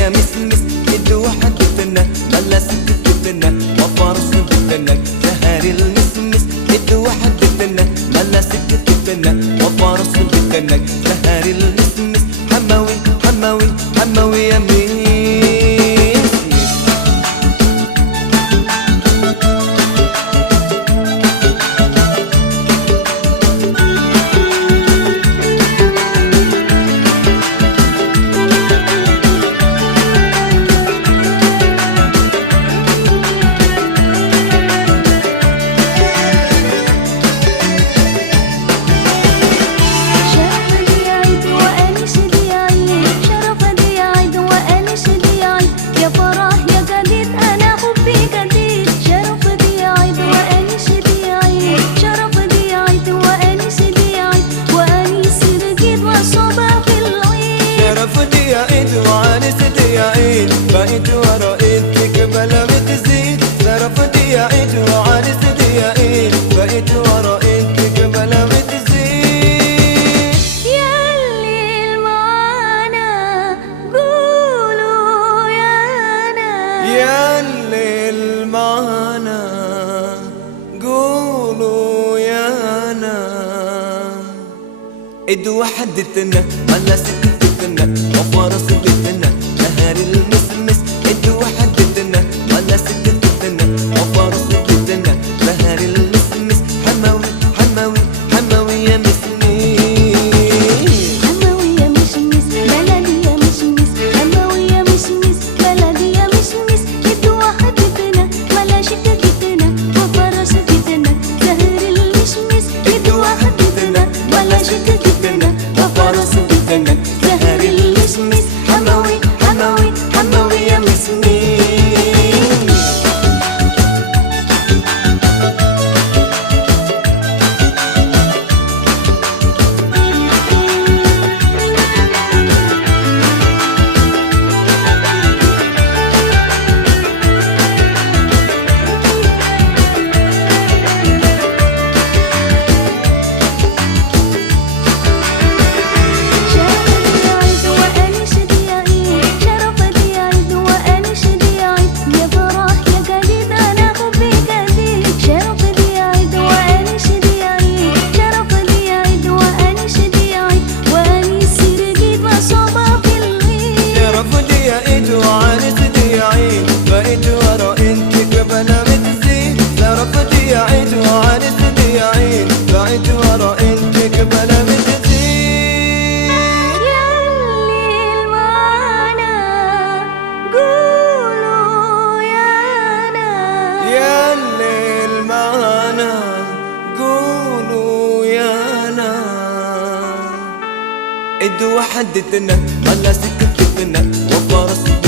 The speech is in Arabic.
يا مسمس يد وحدتنا ملا سكتتنا وفارس بتنا سهر المسمس يد وحدتنا ملا سكتتنا وفارس بتنا سهر المسمس حماوي حماوي حماوي يا مسمس بقيت ورا انت قبل ما تزيد صرفتي يا عيد وعانستي يا عيد بقيت ورا انت قبل ما تزيد يا اللي معانا قولوا يانا يا اللي معانا قولوا يانا اد وحدتنا ملا سكتتنا وفارس بتنا نهار المسمس اد وحدتنا ملا سكتتنا وفارس بتنا نهار المسمس حماوي حماوي حماوي يا مسمس حماوي يا مشمس بلدي يا مشمس حماوي يا مشمس بلدي يا مشمس اد وحدتنا ملا شكتتنا وفارس بتنا سهر المشمس اد وحدتنا ملا شكتتنا وفارس بتنا سهر المشمس حماوي حماوي حماوي يا مسمس بقيت ورا انت قبل ما تزيد صرفتي يا عيد وعانستي يا عيد بقيت ورا انت قبل ما تزيد يا اللي معانا قولوا يانا يا اللي معانا قولوا يانا اد وحدتنا ملا سكتتنا وفارس